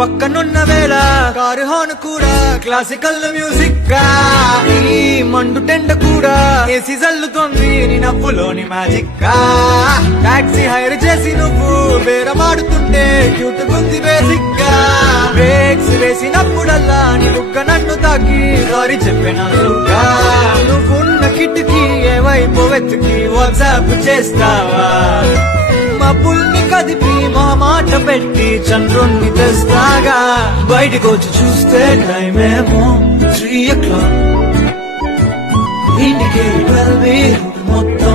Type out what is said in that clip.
పక్కనున్న వేళ car horn కూడా క్లాసికల్ మ్యూజిక్ గా, ఈ మండు టెండ కూడా ఏసీ జల్లుతోంది నీ నవ్వులోని మ్యాజిక్ గా. టాక్సీ హైర్ చేసి నువ్వు బేరమాడుతుంటే క్యూట్ గుంది బేసిక్ గా. బ్రేక్స్ వేసినప్పుడల్లా నీ బుగ్గ నన్ను తాకి సారీ చెప్పినట్టుగా. నువ్వున్న కిటికీ ఏ వైపు వెతికి వాట్సాప్ చేస్తావా? మబ్బుల్ని కదిపి మా మాట పెట్టి చంద్రుణ్ణి తెస్తాగా. బయటకు వచ్చి చూస్తే టైం ఏమో 3 o'clock. ఇంటికి 12 మొత్తం